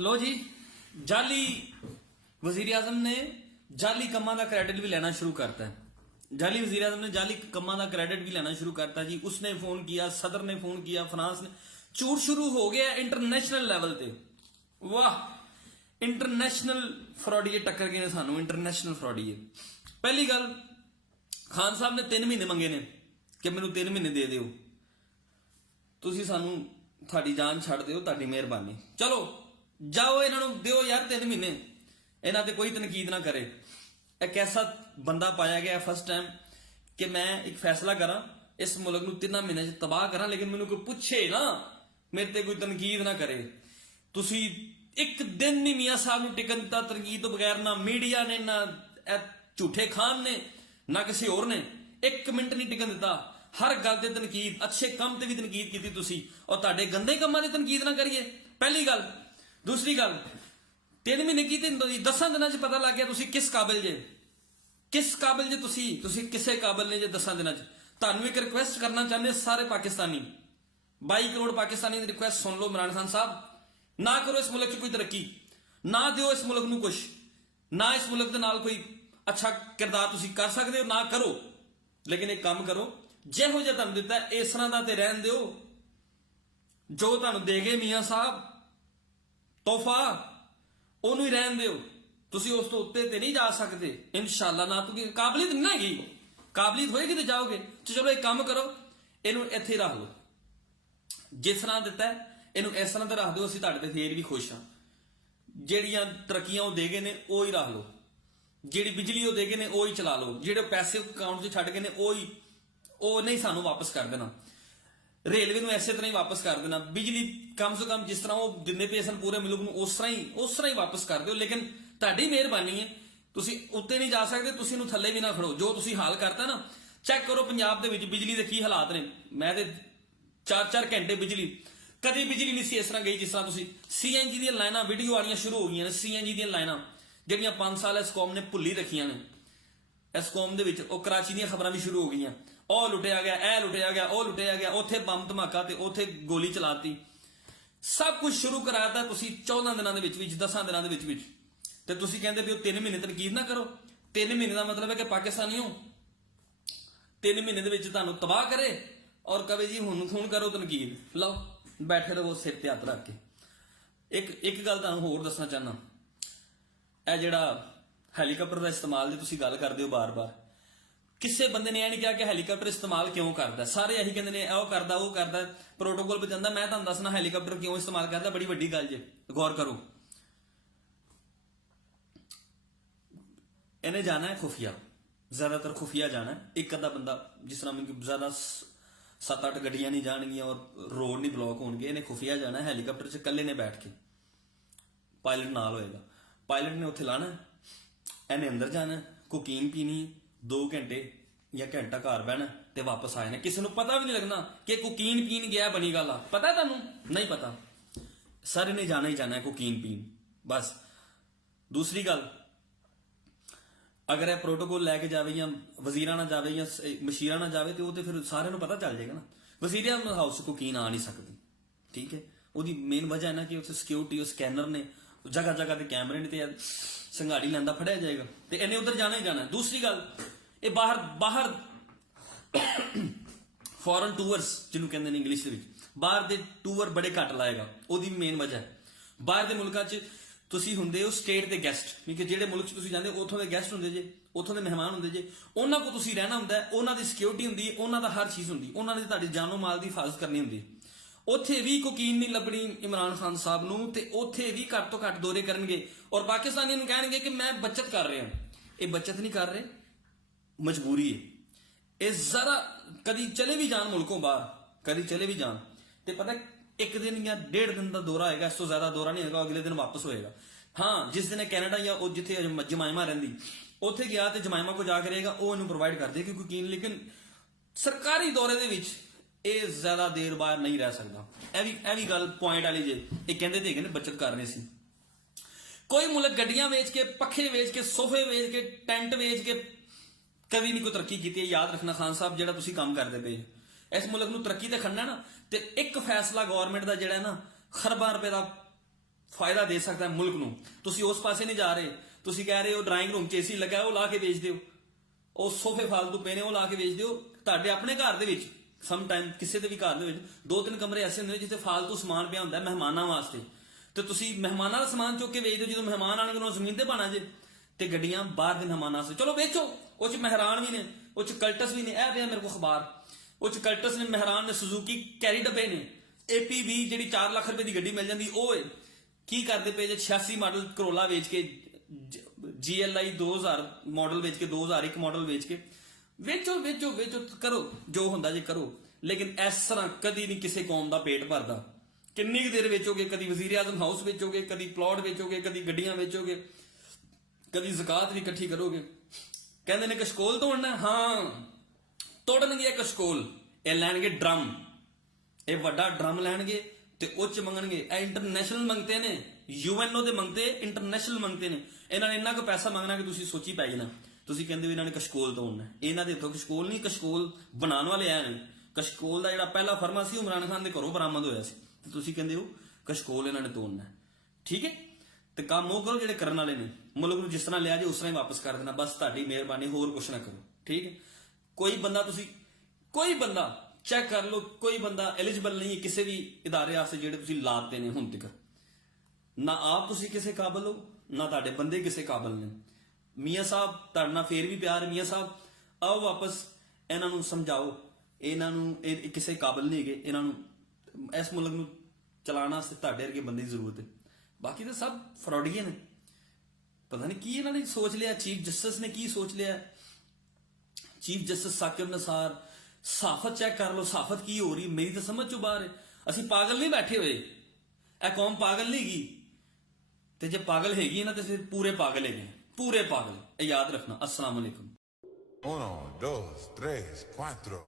लो जी, जाली वजीर आजम ने जाली कमां का क्रेडिट भी लेना शुरू करता है। जाली वजीर आजम ने जाली कमां का क्रेडिट भी लेना शुरू करता जी। उसने फोन किया, सदर ने फोन किया, फ्रांस ने, झूठ शुरू हो गया इंटरनेशनल लेवल ते। वाह, इंटरनेशनल फ्रॉडीए टक्कर गए ने सानू, इंटरनेशनल फ्रॉडीए। पहली गल, खान साहब ने 3 महीने मंगे ने कि मैनू 3 महीने दे दिओ, तुसी सानू थाड़ी जान छड़ दिओ, ताड़ी मेहरबानी। चलो जाओ, इन्हां नू दिओ यार 3 महीने, इन्हां ते कोई तनकीद ना करे। एक ऐसा बंदा पाया गया फर्स्ट टाइम कि मैं एक फैसला करा, इस मुल्क नू 3 महीने च तबाह करा, लेकिन मैनू कोई पूछे ना, मेरे ते कोई तनकीद ना करे। तुसी एक दिन नहीं मियां साहब नू टिकन दिता तनकीद तो बगैर, ना मीडिया ने, ना झूठे खान ने, ना किसी होर ने 1 मिनट नहीं टिकन दिता। हर गल ते तनकीद, अच्छे काम ते भी तनकीद कीती तुसी, और तुहाडे गंदे कामां ते तनकीद ना करिए। पहली गल। दूसरी गल, 3 महीने की 10 दिनां च पता लग गया तुसी किस काबिल जे, किस काबिल जे तुसी किसे काबिल ने जे 10 दिनां च। तुहानू एक रिक्वेस्ट करना चाहते सारे पाकिस्तानी, 22 करोड़ पाकिस्तानी की रिक्वेस्ट सुन लो। इमरान खान साहब, ना करो इस मुल्क की कोई तरक्की, ना दिओ इस मुल्क नू कुछ, ना इस मुल्क दे नाल कोई अच्छा किरदार तुसी कर सकते हो, ना करो। लेकिन एक काम करो, जिहो जिहा तुहानू दिता इस तरह दा ते रहन दिओ। जो तुहानू दे गए मियां साहब तोहफा, ਉਹਨੂੰ ਹੀ ਰਹਿਣ ਦਿਓ। ਤੁਸੀਂ ਉਸ ਤੋਂ ਉੱਤੇ ਤੇ ਨਹੀਂ ਜਾ ਸਕਦੇ ਇਨਸ਼ਾਅੱਲਾ। ਨਾ ਤੁਸੀਂ ਕਾਬਲੀਅਤ ਨਹੀਂ ਹੈਗੀ, ਕਾਬਲੀਅਤ ਹੋਏਗੀ ਤੇ ਜਾਓਗੇ। ਚਲੋ ਇੱਕ ਕੰਮ ਕਰੋ, ਇਹਨੂੰ ਇੱਥੇ ਰੱਖ ਲਓ, ਜਿਸ ਤਰ੍ਹਾਂ ਦਿੱਤਾ ਇਹਨੂੰ ਇਸ ਤਰ੍ਹਾਂ ਤੇ ਰੱਖ ਦਿਓ। ਅਸੀਂ ਤੁਹਾਡੇ ਤੇ ਫੇਰ ਵੀ ਖੁਸ਼ ਹਾਂ। ਜਿਹੜੀਆਂ ਤਰੱਕੀਆਂ ਉਹ ਦੇ ਗਏ ਨੇ ਉਹ ਹੀ ਰੱਖ ਲਓ, ਜਿਹੜੀ ਬਿਜਲੀ ਉਹ ਦੇ ਗਏ ਨੇ ਉਹ ਹੀ ਚਲਾ ਲਓ, ਜਿਹੜੇ ਪੈਸੇ ਅਕਾਊਂਟ 'ਚ ਛੱਡ ਗਏ ਨੇ ਉਹ ਨਹੀਂ ਸਾਨੂੰ ਵਾਪਸ ਕਰ ਦੇਣਾ। रेलवे ਨੂੰ ਇਸੇ ਤਰ੍ਹਾਂ ਹੀ ਵਾਪਸ ਕਰ ਦੇਣਾ। ਬਿਜਲੀ ਕਮ ਸੇ ਕਮ ਜਿਸ ਤਰ੍ਹਾਂ ਉਹ ਦਿੰਦੇ ਪਏ ਸਨ ਪੂਰੇ ਮੁਲਕ ਨੂੰ, ਉਸ ਤਰ੍ਹਾਂ ਹੀ ਵਾਪਸ ਕਰ ਦਿਓ। ਲੇਕਿਨ ਤੁਹਾਡੀ ਮਿਹਰਬਾਨੀ ਹੈ, ਤੁਸੀਂ ਉੱਤੇ ਨਹੀਂ ਜਾ ਸਕਦੇ, ਤੁਸੀਂ ਇਹਨੂੰ ਥੱਲੇ ਵੀ ਨਾ ਖੜੋ। ਜੋ ਤੁਸੀਂ ਹਾਲ ਕਰਤਾ ਨਾ, ਚੈੱਕ ਕਰੋ ਪੰਜਾਬ ਦੇ ਵਿੱਚ ਬਿਜਲੀ ਦੇ ਕੀ ਹਾਲਾਤ ਨੇ। ਮੈਂ ਤੇ 4-4 ਘੰਟੇ ਬਿਜਲੀ, ਕਦੀ ਬਿਜਲੀ ਨਹੀਂ ਸੀ ਇਸ ਤਰ੍ਹਾਂ ਗਈ ਜਿਸ ਤਰ੍ਹਾਂ ਤੁਸੀਂ। ਸੀਐਨਜੀ ਦੀਆਂ ਲਾਈਨਾਂ ਵੀਡੀਓ ਆਣੀਆਂ ਸ਼ੁਰੂ ਹੋ ਗਈਆਂ ਨੇ, ਸੀਐਨਜੀ ਦੀਆਂ ਲਾਈਨਾਂ ਜਿਹੜੀਆਂ 5 ਸਾਲ ਇਸ ਕੌਮ ਨੇ ਭੁੱਲੀ ਰੱਖੀਆਂ ਨੇ। ਇਸ ਕੌਮ ਦੇ ਵਿੱਚ ਉਹ ਕਰਾਚੀ ਦੀਆਂ ਖਬਰਾਂ ਵੀ ਸ਼ੁਰੂ ਹੋ ਗਈਆਂ, ਉਹ ਲੁੱਟਿਆ ਗਿਆ, ਇਹ ਲੁੱਟਿਆ ਗਿਆ, ਉਹ ਲੁੱਟਿਆ ਗਿਆ, ਉੱਥੇ ਬੰਬ ਧਮਾਕਾ ਤੇ ਉੱਥੇ ਗੋਲੀ ਚਲਾਤੀ। ਸਭ ਕੁਝ ਸ਼ੁਰੂ ਕਰਾਤਾ ਤੁਸੀਂ 14 ਦਿਨਾਂ ਦੇ ਵਿੱਚ 10 ਦਿਨਾਂ ਦੇ ਵਿੱਚ। ਤੇ ਤੁਸੀਂ ਕਹਿੰਦੇ ਵੀ ਉਹ 3 ਮਹੀਨੇ ਤਨਕੀਦ ਨਾ ਕਰੋ। 3 ਮਹੀਨੇ ਦਾ ਮਤਲਬ ਹੈ ਕਿ ਪਾਕਿਸਤਾਨੀਓ 3 ਮਹੀਨੇ ਦੇ ਵਿੱਚ ਤੁਹਾਨੂੰ ਤਬਾਹ ਕਰੇ ਔਰ ਕਹੇ ਜੀ ਹੁਣ ਕਰੋ ਤਨਕੀਦ। ਲਓ ਬੈਠੇ ਰਹੋ ਸਿਰ ਤੇ ਹੱਥ ਰੱਖ ਕੇ। ਇੱਕ ਗੱਲ ਤੁਹਾਨੂੰ ਹੋਰ ਦੱਸਣਾ ਚਾਹਨਾ, ਇਹ ਜਿਹੜਾ ਹੈਲੀਕਾਪਟਰ ਦਾ ਇਸਤੇਮਾਲ ਦੀ ਤੁਸੀਂ ਗੱਲ ਕਰਦੇ ਹੋ ਬਾਰ-ਬਾਰ, ਕਿਸੇ ਬੰਦੇ ਨੇ ਇਹ ਨਹੀਂ ਕਿਹਾ ਕਿ ਹੈਲੀਕਾਪਟਰ ਇਸਤੇਮਾਲ ਕਿਉਂ ਕਰਦਾ। ਸਾਰੇ ਇਹੀ ਕਹਿੰਦੇ ਨੇ ਉਹ ਕਰਦਾ, ਉਹ ਕਰਦਾ, ਪ੍ਰੋਟੋਕੋਲ ਬਚਾਉਂਦਾ। ਮੈਂ ਤੁਹਾਨੂੰ ਦੱਸਣਾ ਹੈਲੀਕਾਪਟਰ ਕਿਉਂ ਇਸਤੇਮਾਲ ਕਰਦਾ, ਬੜੀ ਵੱਡੀ ਗੱਲ ਜੇ, ਗੌਰ ਕਰੋ। ਇਹਨੇ ਜਾਣਾ ਹੈ ਖੁਫੀਆ, ਜ਼ਿਆਦਾਤਰ ਖੁਫੀਆ ਜਾਣਾ। ਇੱਕ ਅੱਧਾ ਬੰਦਾ, ਜਿਸ ਤਰ੍ਹਾਂ ਮੈਨੂੰ ਜ਼ਿਆਦਾ 7-8 ਗੱਡੀਆਂ ਨਹੀਂ ਜਾਣਗੀਆਂ ਔਰ ਰੋਡ ਨਹੀਂ ਬਲੌਕ ਹੋਣਗੇ, ਇਹਨੇ ਖੁਫੀਆ ਜਾਣਾ ਹੈਲੀਕਾਪਟਰ 'ਚ, ਇਕੱਲੇ ਨੇ ਬੈਠ ਕੇ, ਪਾਇਲਟ ਨਾਲ ਹੋਏਗਾ। ਪਾਇਲਟ ਨੇ ਉੱਥੇ ਲਾਣਾ, ਇਹਨੇ ਅੰਦਰ ਜਾਣਾ, ਕੋਕੀਨ ਪੀਣੀ 2 ਘੰਟੇ ਜਾਂ ਘੰਟਾ ਘਰ ਬਹਿਣਾ ਤੇ ਵਾਪਸ ਆ ਜਾਣਾ। ਕਿਸੇ ਨੂੰ ਪਤਾ ਵੀ ਨਹੀਂ ਲੱਗਣਾ ਕਿ ਕੋਕੀਨ ਪੀਣ ਗਿਆ। ਬਣੀ ਗੱਲ ਆ, ਪਤਾ ਤੁਹਾਨੂੰ ਨਹੀਂ ਪਤਾ, ਸਾਰੇ ਨੇ ਜਾਣਾ ਹੀ ਜਾਣਾ ਹੈ ਕੋਕੀਨ ਪੀਣ, ਬਸ। ਦੂਸਰੀ ਗੱਲ, ਅਗਰ ਇਹ ਪ੍ਰੋਟੋਕੋਲ ਲੈ ਕੇ ਜਾਵੇ ਜਾਂ ਵਜ਼ੀਰਾਂ ਨਾਲ ਜਾਵੇ ਜਾਂ ਮਸ਼ੀਰਾਂ ਨਾਲ ਜਾਵੇ ਤੇ ਉਹ ਤੇ ਫਿਰ ਸਾਰਿਆਂ ਨੂੰ ਪਤਾ ਚੱਲ ਜਾਏਗਾ ਨਾ। ਵਜ਼ੀਰਾਂ ਹਾਊਸ ਕੋਕੀਨ ਆ ਨਹੀਂ ਸਕਦੀ, ਠੀਕ ਹੈ। ਉਹਦੀ ਮੇਨ ਵਜ੍ਹਾ ਹੈ ਨਾ ਕਿ ਉੱਥੇ ਸਿਕਿਉਰਿਟੀ, ਉਹ ਸਕੈਨਰ ਨੇ, ਜਗ੍ਹਾ ਜਗ੍ਹਾ ਤੇ ਕੈਮਰੇ ਨੇ, ਤੇ ਸੰਘਾੜੀ ਲੈਂਦਾ ਫੜਿਆ ਜਾਏਗਾ ਤੇ ਇਹਨੇ ਉਧਰ ਜਾਣਾ ਹੀ ਜਾਣਾ। ਦੂਸਰੀ ਗੱਲ, ਇਹ ਬਾਹਰ ਫੋਰਨ ਟੂਰਸ ਜਿਹਨੂੰ ਕਹਿੰਦੇ ਨੇ ਇੰਗਲਿਸ਼ ਦੇ ਵਿੱਚ, ਬਾਹਰ ਦੇ ਟੂਰ ਬੜੇ ਘੱਟ ਲਾਏਗਾ। ਉਹਦੀ ਮੇਨ ਵਜ੍ਹਾ ਹੈ, ਬਾਹਰ ਦੇ ਮੁਲਕਾਂ 'ਚ ਤੁਸੀਂ ਹੁੰਦੇ ਹੋ ਸਟੇਟ ਦੇ ਗੈਸਟ, ਕਿਉਂਕਿ ਜਿਹੜੇ ਮੁਲਕ 'ਚ ਤੁਸੀਂ ਜਾਂਦੇ ਉੱਥੋਂ ਦੇ ਗੈਸਟ ਹੁੰਦੇ ਜੇ, ਉੱਥੋਂ ਦੇ ਮਹਿਮਾਨ ਹੁੰਦੇ ਜੇ, ਉਹਨਾਂ ਕੋਲ ਤੁਸੀਂ ਰਹਿਣਾ ਹੁੰਦਾ, ਉਹਨਾਂ ਦੀ ਸਿਕਿਉਰਿਟੀ ਹੁੰਦੀ ਹੈ, ਉਹਨਾਂ ਦਾ ਹਰ ਚੀਜ਼ ਹੁੰਦੀ, ਉਹਨਾਂ ਨੇ ਤੁਹਾਡੀ ਜਾਨੋ ਮਾਲ ਦੀ ਹਿਫਾਜ਼ਤ ਕਰਨੀ ਹੁੰਦੀ। ਉੱਥੇ ਵੀ ਕੋਕੀਨ ਨਹੀਂ ਲੱਭਣੀ ਇਮਰਾਨ ਖਾਨ ਸਾਹਿਬ ਨੂੰ, ਤੇ ਉੱਥੇ ਵੀ ਘੱਟ ਤੋਂ ਘੱਟ ਦੌਰੇ ਕਰਨਗੇ ਔਰ ਪਾਕਿਸਤਾਨੀਆਂ ਨੂੰ ਕਹਿਣਗੇ ਕਿ ਮੈਂ ਬੱਚਤ ਕਰ ਰਿਹਾ। ਇਹ ਬੱਚਤ ਨਹੀਂ ਕਰ ਰਹੇ, ਮਜਬੂਰੀ ਹੈ। ਇਹ ਜ਼ਰਾ ਕਦੀ ਚਲੇ ਵੀ ਜਾਣ ਮੁਲਕੋਂ ਬਾਹਰ, ਕਦੀ ਚਲੇ ਵੀ ਜਾਣ, ਤੇ ਪਤਾ 1 ਦਿਨ ਜਾਂ 1.5 ਦਿਨ ਦਾ ਦੌਰਾ ਹੋਏਗਾ, ਇਸ ਤੋਂ ਜ਼ਿਆਦਾ ਦੌਰਾ ਨਹੀਂ ਹੋਏਗਾ, ਅਗਲੇ ਦਿਨ ਵਾਪਸ ਹੋਏਗਾ। ਹਾਂ, ਜਿਸ ਦਿਨ ਕੈਨੇਡਾ ਜਾਂ ਉਹ ਜਿੱਥੇ ਜਮਾਇਮਾ ਰਹਿੰਦੀ ਉੱਥੇ ਗਿਆ ਤੇ ਜਮਾਇਮਾ ਕੋ ਜਾ ਕੇ ਰਹੇਗਾ, ਉਹ ਇਹਨੂੰ ਪ੍ਰੋਵਾਈਡ ਕਰਦੇ ਕਿ ਕੋਕੀਨ। ਲੇਕਿਨ ਸਰਕਾਰੀ ਦੌਰੇ ਦੇ ਵਿੱਚ ਇਹ ਜ਼ਿਆਦਾ ਦੇਰ ਬਾਹਰ ਨਹੀਂ ਰਹਿ ਸਕਦਾ। ਇਹ ਵੀ ਗੱਲ ਪੁਆਇੰਟ ਵਾਲੀ ਜੇ। ਇਹ ਕਹਿੰਦੇ ਤੇ ਹੈਗੇ ਨੇ ਬੱਚਤ ਕਰ ਰਹੇ ਸੀ। ਕੋਈ ਮੁਲਕ ਗੱਡੀਆਂ ਵੇਚ ਕੇ, ਪੱਖੇ ਵੇਚ ਕੇ, ਸੋਫੇ ਵੇਚ ਕੇ, ਟੈਂਟ ਵੇਚ ਕੇ ਕਦੀ ਨਹੀਂ ਕੋਈ ਤਰੱਕੀ ਕੀਤੀ ਹੈ। ਯਾਦ ਰੱਖਣਾ ਖਾਨ ਸਾਹਿਬ, ਜਿਹੜਾ ਤੁਸੀਂ ਕੰਮ ਕਰਦੇ ਪਏ, ਇਸ ਮੁਲਕ ਨੂੰ ਤਰੱਕੀ ਤੇ ਖੜਨਾ ਨਾ, ਤੇ ਇੱਕ ਫੈਸਲਾ ਗਵਰਨਮੈਂਟ ਦਾ ਜਿਹੜਾ ਨਾ ਖਰਬਾਂ ਰੁਪਏ ਦਾ ਫਾਇਦਾ ਦੇ ਸਕਦਾ ਹੈ ਮੁਲਕ ਨੂੰ। ਤੁਸੀਂ ਉਸ ਪਾਸੇ ਨਹੀਂ ਜਾ ਰਹੇ, ਤੁਸੀਂ ਕਹਿ ਰਹੇ ਹੋ ਡਰਾਇੰਗ ਰੂਮ 'ਚ ਏਸੀ ਲੱਗਾ ਉਹ ਲਾ ਕੇ ਵੇਚ ਦਿਓ, ਉਹ ਸੋਫੇ ਫਾਲਤੂ ਪਏ ਨੇ ਉਹ ਲਾ ਕੇ ਵੇਚ ਦਿਓ। ਤੁਹਾਡੇ ਆਪਣੇ ਘਰ ਦੇ ਵਿੱਚ ਸਮ ਟਾਈਮ ਕਿਸੇ ਦੇ ਵੀ ਘਰ ਦੇ ਵਿੱਚ 2-3 ਕਮਰੇ ਐਸੇ ਹੁੰਦੇ ਨੇ ਜਿੱਥੇ ਫਾਲਤੂ ਸਮਾਨ ਪਿਆ ਹੁੰਦਾ ਮਹਿਮਾਨਾਂ ਵਾਸਤੇ, ਤੇ ਤੁਸੀਂ ਮਹਿਮਾਨਾਂ ਦਾ ਸਮਾਨ ਚੁੱਕ ਕੇ ਵੇਚ ਦਿਓ। ਜਦੋਂ ਮਹਿਮਾਨ ਆਣਗੇ ਉਹਨਾਂ ਜ਼ਮੀਨ ਤੇ ਪਾਣਾ ਜੇ, ਤੇ ਗੱਡੀਆਂ ਬਾਹਰ ਦੇ ਮਹਿਮਾਨਾਂ ਵਾਸਤੇ ਚਲੋ ਵੇਚੋ। ਉਹ 'ਚ ਮਹਿਰਾਨ ਵੀ ਨੇ, ਉਹ 'ਚ ਕਲਟਸ ਵੀ ਨੇ, ਇਹ ਪਿਆ ਮੇਰੇ ਕੋਲ ਅਖਬਾਰ, ਉਹ 'ਚ ਕਲਟਸ ਨੇ, ਮਹਿਰਾਨ ਨੇ, ਸੁਜ਼ੂਕੀ ਕੈਰੀ ਡੱਬੇ ਨੇ, APV ਜਿਹੜੀ 4 ਲੱਖ ਰੁਪਏ ਦੀ ਗੱਡੀ ਮਿਲ ਜਾਂਦੀ ਉਹ ਏ। ਕੀ ਕਰਦੇ ਪਏ ਜੇ 86 ਮਾਡਲ ਕਰੋਲਾ ਵੇਚ ਕੇ, GLI 2000 ਮਾਡਲ ਵੇਚ ਕੇ, 2001 ਮਾਡਲ ਵੇਚ ਕੇ ਵੇਚੋ ਵੇਚੋ ਵੇਚੋ, ਕਰੋ ਜੋ ਹੁੰਦਾ ਜੇ ਕਰੋ, ਲੇਕਿਨ ਇਸ ਤਰ੍ਹਾਂ ਕਦੀ ਨਹੀਂ ਕਿਸੇ ਕੌਮ ਦਾ ਪੇਟ ਭਰਦਾ। ਕਿੰਨੀ ਕੁ ਦੇਰ ਵੇਚੋਗੇ? ਕਦੀ ਵਜ਼ੀਰ ਆਜ਼ਮ ਹਾਊਸ ਵੇਚੋਗੇ, ਕਦੀ ਪਲਾਟ ਵੇਚੋਗੇ, ਕਦੀ ਗੱਡੀਆਂ ਵੇਚੋਗੇ, ਕਦੀ ਜ਼ਕਾਤ ਵੀ ਇਕੱਠੀ ਕਰੋਗੇ। ਕਹਿੰਦੇ ਨੇ ਕਸ਼ਕੋਲ ਤੋੜਨਾ, ਹਾਂ ਤੋੜਨਗੇ ਕਸ਼ਕੋਲ। ਇਹ ਲੈਣਗੇ ਡਰਮ, ਇਹ ਵੱਡਾ ਡਰਮ ਲੈਣਗੇ ਤੇ ਉੱਚ ਮੰਗਣਗੇ। ਇਹ ਇੰਟਰਨੈਸ਼ਨਲ ਮੰਗਤੇ ਨੇ, UNO ਦੇ ਮੰਗਤੇ, ਇੰਟਰਨੈਸ਼ਨਲ ਮੰਗਤੇ ਨੇ। ਇਹਨਾਂ ਨੇ ਇੰਨਾ ਕੁ ਪੈਸਾ ਮੰਗਣਾ ਕਿ ਤੁਸੀਂ ਸੋਚੀ ਪੈ ਜਾਣਾ। ਤੁਸੀਂ ਕਹਿੰਦੇ ਹੋ ਇਹਨਾਂ ਨੇ ਕਸ਼ਕੋਲ ਤੋੜਨਾ, ਇਹਨਾਂ ਦੇ ਹੱਥੋਂ ਕਸ਼ਕੋਲ ਨਹੀਂ, ਕਸ਼ਕੋਲ ਬਣਾਉਣ ਵਾਲੇ ਆਏ ਨੇ। ਕਸ਼ਕੋਲ ਦਾ ਜਿਹੜਾ ਪਹਿਲਾ ਫਰਮਾ ਸੀ ਇਮਰਾਨ ਖਾਨ ਦੇ ਘਰੋਂ ਬਰਾਮਦ ਹੋਇਆ ਸੀ, ਤੇ ਤੁਸੀਂ ਕਹਿੰਦੇ ਹੋ ਕਸ਼ਕੋਲ ਇਹਨਾਂ ਨੇ ਤੋੜਨਾ। ਠੀਕ ਹੈ, ਤੇ ਕੰਮ ਉਹ ਕਰੋ ਜਿਹੜੇ ਕਰਨ ਵਾਲੇ ਨੇ। ਮੁਲਕ ਨੂੰ ਜਿਸ ਤਰ੍ਹਾਂ ਲਿਆ ਜੇ ਉਸ ਤਰ੍ਹਾਂ ਹੀ ਵਾਪਸ ਕਰ ਦੇਣਾ, ਬਸ ਤੁਹਾਡੀ ਮਿਹਰਬਾਨੀ, ਹੋਰ ਕੁਛ ਨਾ ਕਰੋ। ਠੀਕ ਹੈ, ਕੋਈ ਬੰਦਾ ਚੈੱਕ ਕਰ ਲਓ, ਕੋਈ ਬੰਦਾ ਐਲੀਜੀਬਲ ਨਹੀਂ ਹੈ ਕਿਸੇ ਵੀ ਇਦਾਰੇ ਵਾਸਤੇ ਜਿਹੜੇ ਤੁਸੀਂ ਲਾਤੇ ਨੇ ਹੁਣ ਤੱਕ। ਨਾ ਆਪ ਤੁਸੀਂ ਕਿਸੇ ਕਾਬਲ ਹੋ, ਨਾ ਤੁਹਾਡੇ ਬੰਦੇ ਕਿਸੇ ਕਾਬਲ ਨੇ। ਮੀਆਂ ਸਾਹਿਬ ਤੁਹਾਡੇ ਨਾਲ ਫੇਰ ਵੀ ਪਿਆਰ, ਮੀਆਂ ਸਾਹਿਬ ਆਓ ਵਾਪਸ, ਇਹਨਾਂ ਨੂੰ ਸਮਝਾਓ, ਇਹਨਾਂ ਨੂੰ ਇਹ ਕਿਸੇ ਕਾਬਲ ਨਹੀਂ ਹੈਗੇ, ਇਹਨਾਂ ਨੂੰ ਇਸ ਮੁਲਕ ਨੂੰ ਚਲਾਉਣ ਵਾਸਤੇ ਤੁਹਾਡੇ ਵਰਗੇ ਬੰਦੇ ਦੀ ਜ਼ਰੂਰਤ ਹੈ। ਬਾਕੀ ਤਾਂ ਸਭ ਫਰੋਡੀਏ ਨੇ, ਪਤਾ ਨਹੀਂ ਕੀ ਇਹਨਾਂ ਨੇ ਸੋਚ ਲਿਆ, ਚੀਫ ਜਸਟਿਸ ਨੇ ਕੀ ਸੋਚ ਲਿਆ। ਚੀਫ ਜਸਟਿਸ ਸਾਕਿਬ ਨਿਸਾਰ, ਸਾਫਤ ਚੈੱਕ ਕਰ ਲਓ, ਸਾਫਤ ਕੀ ਹੋ ਰਹੀ ਮੇਰੀ ਤਾਂ ਸਮਝ ਚੋਂ ਬਾਹਰ ਹੈ। ਅਸੀਂ ਪਾਗਲ ਨਹੀਂ ਬੈਠੇ ਹੋਏ, ਇਹ ਕੌਮ ਪਾਗਲ ਨਹੀਂ ਗਈ, ਤੇ ਜੇ ਪਾਗਲ ਹੈਗੀ ਨਾ ਤੇ ਫਿਰ ਪੂਰੇ ਪਾਗਲ ਹੈਗੇ, ਪੂਰੇ ਪਾਗਲ। ਇਹ ਯਾਦ ਰੱਖਣਾ। अस्सलाम वालेकुम। 1, 2, 3, 4.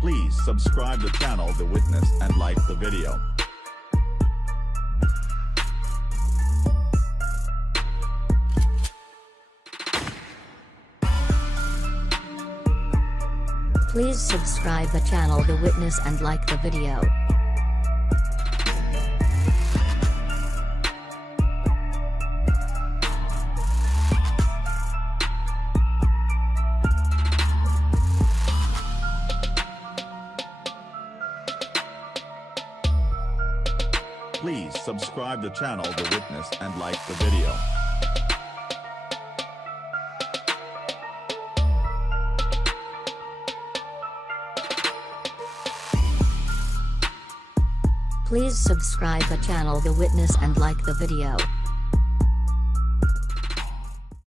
Please subscribe the channel The Witness and like the video. Please subscribe the channel The Witness and like the video. Please subscribe the channel The Witness and like the video. Please subscribe the channel The Witness and like the video.